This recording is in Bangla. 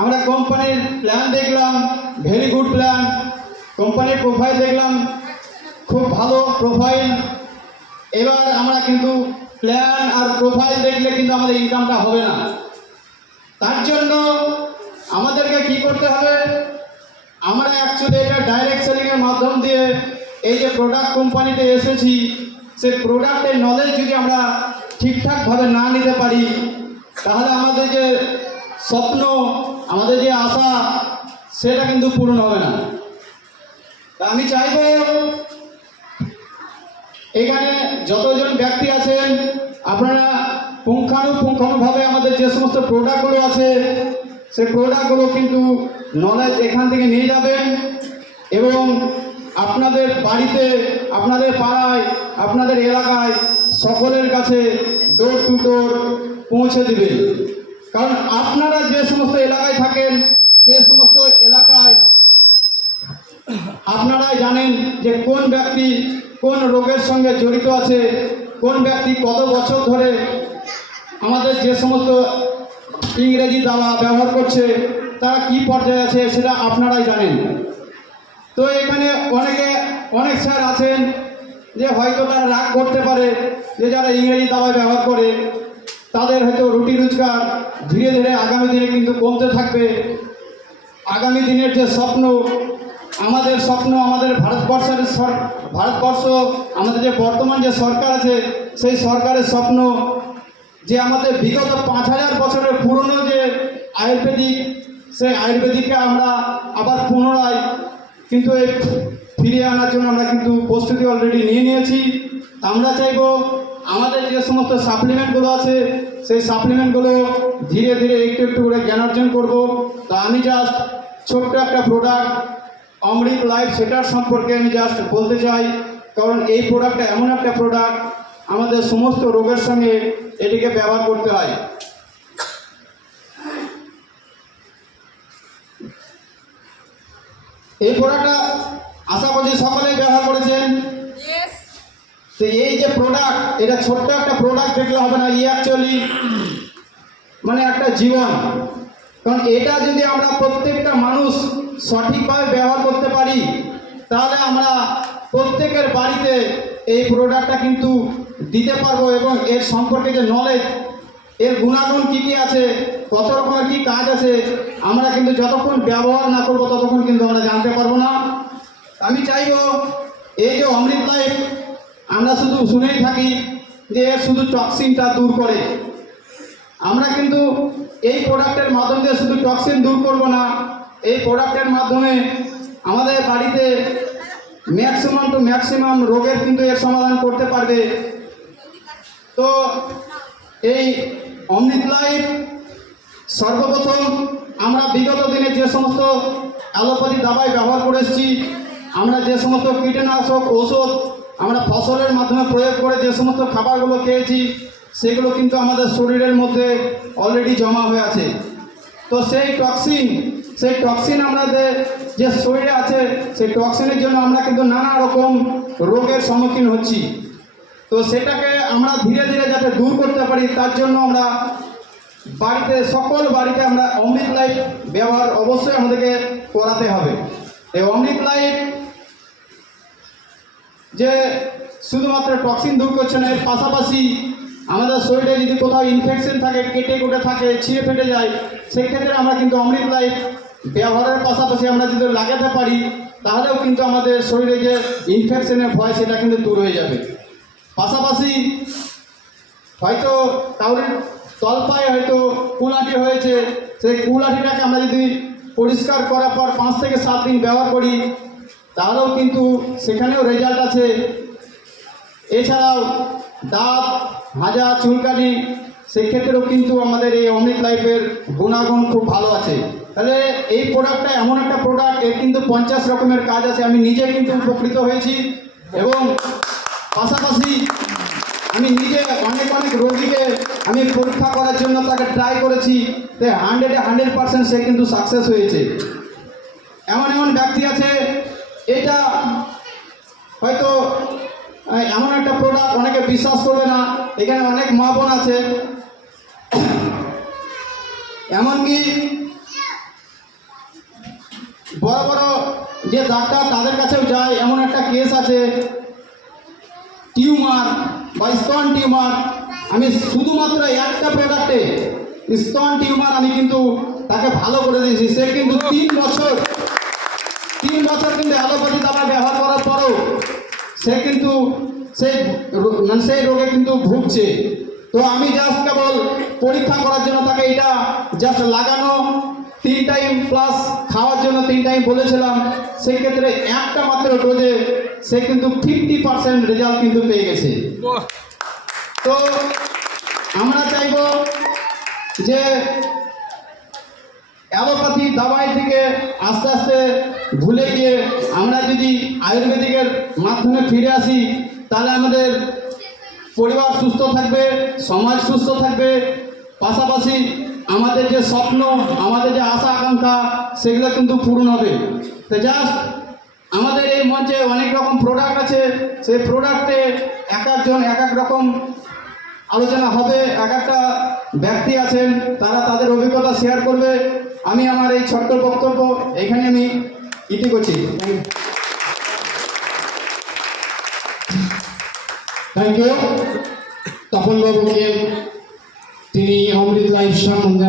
আমরা কোম্পানির প্ল্যান দেখলাম, ভেরি গুড প্ল্যান। কোম্পানির প্রোফাইল দেখলাম, খুব ভালো প্রোফাইল। এবার আমরা কিন্তু প্ল্যান আর প্রোফাইল দেখলে কিন্তু আমাদের ইনকামটা হবে না। তার জন্য আমাদেরকে কি করতে হবে, আমরা অ্যাকচুয়ালি এটা ডাইরেক্ট সেলিংয়ের মাধ্যম দিয়ে এই যে প্রোডাক্ট কোম্পানিতে এসেছি, সেই প্রোডাক্টের নলেজ যদি আমরা ঠিকঠাকভাবে না নিতে পারি, তাহলে আমাদের যে স্বপ্ন, আমাদের যে আশা, সেটা কিন্তু পূরণ হবে না। তা আমি চাইব এখানে যতজন ব্যক্তি আছেন, আপনারা পুঙ্খানুপুঙ্খানুভাবে আমাদের যে সমস্ত প্রোডাক্টগুলো আছে, সেই প্রোডাক্টগুলো কিন্তু নলেজ এখান থেকে নিয়ে যাবেন এবং আপনাদের বাড়িতে, আপনাদের পাড়ায়, আপনাদের এলাকায় সকলের কাছে ডোর টু ডোর পৌঁছে দেবেন। কারণ আপনারা যে সমস্ত এলাকায় থাকেন, সে সমস্ত এলাকায় আপনারাই জানেন যে কোন ব্যক্তি কোন রোগের সঙ্গে জড়িত আছে, কোন ব্যক্তি কত বছর ধরে আমাদের যে সমস্ত ইংরেজি দাওয়া ব্যবহার করছে, তারা কি পর্যায়ে আছে, সেটা আপনারাই জানেন। তো এখানে অনেক স্যার আছেন যে হয়তো তারা রাগ করতে পারে যে যারা ইংরেজি দাওয়া ব্যবহার করে, তাদের হয়তো রুটি রোজগার ধীরে ধীরে আগামী দিনে কিন্তু কমতে থাকবে। আগামী দিনের যে স্বপ্ন, আমাদের স্বপ্ন, আমাদের ভারতবর্ষ, আমাদের যে বর্তমান যে সরকার আছে, সেই সরকারের স্বপ্ন যে আমাদের বিগত 5000 বছরের পুরনো যে আয়ুর্বেদিক, সেই আয়ুর্বেদিককে আমরা আবার পুনরায় কিন্তু ফিরিয়ে আনার জন্য আমরা কিন্তু প্রস্তুতি অলরেডি নিয়ে নিয়েছি। আমরা চাইব আমাদের যে সমস্ত সাপ্লিমেন্টগুলো আছে, সেই সাপ্লিমেন্টগুলো ধীরে ধীরে একটু একটু করে জ্ঞান অর্জন করবো। তো আমি জাস্ট ছোট্ট একটা প্রোডাক্ট অমৃত লাইফ সেটার সম্পর্কে আমি জাস্ট বলতে চাই। কারণ এই প্রোডাক্টটা এমন একটা প্রোডাক্ট, আমাদের সমস্ত রোগের সঙ্গে এটিকে ব্যবহার করতে হয়। এই প্রোডাক্টটা আশা করছি সকলেই ব্যবহার করেছেন। তো এই যে প্রোডাক্ট, এটা ছোট্ট একটা প্রোডাক্ট দেখলে হবে না, অ্যাকচুয়ালি মানে একটা জীবন। কারণ এটা যদি আমরা প্রত্যেকটা মানুষ সঠিকভাবে ব্যবহার করতে পারি, তাহলে আমরা প্রত্যেকের বাড়িতে এই প্রোডাক্টটা কিন্তু দিতে পারবো এবং এর সম্পর্কে যে নলেজ, এর গুণাগুণ কী কী আছে, কত রকমের কী কাজ আছে, আমরা কিন্তু যতক্ষণ ব্যবহার না করবো ততক্ষণ কিন্তু আমরা জানতে পারবো না। আমি চাইব এই যে অমৃত লাইফ, আমরা শুধু শুনেই থাকি যে এর শুধু টক্সিনটা দূর করে। আমরা কিন্তু এই প্রোডাক্টের মাধ্যম দিয়ে শুধু টক্সিন দূর করব না, এই প্রোডাক্টের মাধ্যমে আমাদের বাড়িতে ম্যাক্সিমাম রোগের কিন্তু এর সমাধান করতে পারবে। তো এই অমৃত লাইফ সর্বপ্রথম আমরা বিগত দিনে যে সমস্ত অ্যালোপ্যাথি দাবাই ব্যবহার করে এসেছি, আমরা যে সমস্ত কীটনাশক ঔষধ আমরা ফসলের মাধ্যমে প্রয়োগ করে যে সমস্ত খাবারগুলো খেয়েছি, সেগুলো কিন্তু আমাদের শরীরের মধ্যে অলরেডি জমা হয়ে আছে। তো সেই টক্সিন আমাদের যে শরীরে আছে, সেই টক্সিনের জন্য আমরা কিন্তু নানা রকম রোগের সম্মুখীন হচ্ছি। তো সেটাকে আমরা ধীরে ধীরে যাতে দূর করতে পারি, তার জন্য আমরা সকল বাড়িতে আমরা অমৃত লাইফ ব্যবহার অবশ্যই আমাদেরকে করাতে হবে। এই অমৃত লাইফ যে শুধুমাত্র টক্সিন দূর করছে না, এর পাশাপাশি আমাদের শরীরে যদি কোথাও ইনফেকশন থাকে, কেটে কুটে থাকে, ছিঁড়ে ফেটে যায়, সেক্ষেত্রে আমরা কিন্তু অমৃত লাইফ ব্যবহারের পাশাপাশি আমরা যদি লাগাতে পারি, তাহলেও কিন্তু আমাদের শরীরে যে ইনফেকশনের ভয়, সেটা কিন্তু দূর হয়ে যাবে। পাশাপাশি হয়তো কাউরির তলপায়ে হয়তো কুলাটি হয়েছে, সেই কুলাটিটাকে আমরা যদি পরিষ্কার করার পর 5 থেকে 7 দিন ব্যবহার করি, তাহলেও কিন্তু সেখানেও রেজাল্ট আছে। এছাড়াও দাঁত মাজা, চুলকানি, সেক্ষেত্রেও কিন্তু আমাদের এই অমৃত লাইফের গুণাগুণ খুব ভালো আছে। তাহলে এই প্রোডাক্টটা এমন একটা প্রোডাক্ট, এর কিন্তু 50 রকমের কাজ আছে। আমি নিজে কিন্তু উপকৃত হয়েছি এবং পাশাপাশি আমি নিজে অনেক রোগীকে আমি পরীক্ষা করার জন্য তাকে ট্রাই করেছি, তাই 100% সে কিন্তু সাকসেস হয়েছে। এমন ব্যক্তি আছে, এটা হয়তো এমন একটা প্রোডাক্ট অনেকে বিশ্বাস করবে না, এখানে অনেক মা বোন আছে, এমনকি যে ডাক্তার তাদের কাছেও যায়, এমন একটা কেস আছে টিউমার বা স্তন টিউমার, আমি শুধুমাত্র একটা প্রোডাক্টে স্তন টিউমার আমি কিন্তু তাকে ভালো করে দিয়েছি। সে কিন্তু 3 বছর কিন্তু অ্যালোপ্যাথি দাবা ব্যবহার করার পরেও সে কিন্তু সেই রোগে কিন্তু ভুগছে। তো আমি জাস্ট কেবল পরীক্ষা করার জন্য তাকে এটা জাস্ট লাগানো 3 টাইম প্লাস খাওয়ার জন্য 3 টাইম বলেছিলাম, সেক্ষেত্রে একটা মাত্র ডোজে সে কিন্তু 50% রেজাল্ট কিন্তু পেয়ে গেছে। তো আমরা চাইব যে অ্যালোপ্যাথি দাবাই থেকে আস্তে আস্তে ভুলে গিয়ে আমরা যদি আয়ুর্বেদিকের মাধ্যমে ফিরে আসি, তাহলে আমাদের পরিবার সুস্থ থাকবে, সমাজ সুস্থ থাকবে, পাশাপাশি আমাদের যে স্বপ্ন, আমাদের যে আশা আকাঙ্ক্ষা, সেগুলো কিন্তু পূরণ হবে। তো জাস্ট আমাদের এই মঞ্চে অনেক রকম প্রোডাক্ট আছে, সেই প্রোডাক্টে এক একজন এক এক রকম আলোচনা হবে, এক একটা ব্যক্তি আছেন তারা তাদের অভিজ্ঞতা শেয়ার করবে। আমি আমার এই ছোট্ট বক্তব্য এখানে আমি ইতি করছি। থ্যাংক ইউ তপন বাবুকে, তিনি অমৃত লাইফ সম্বন্ধে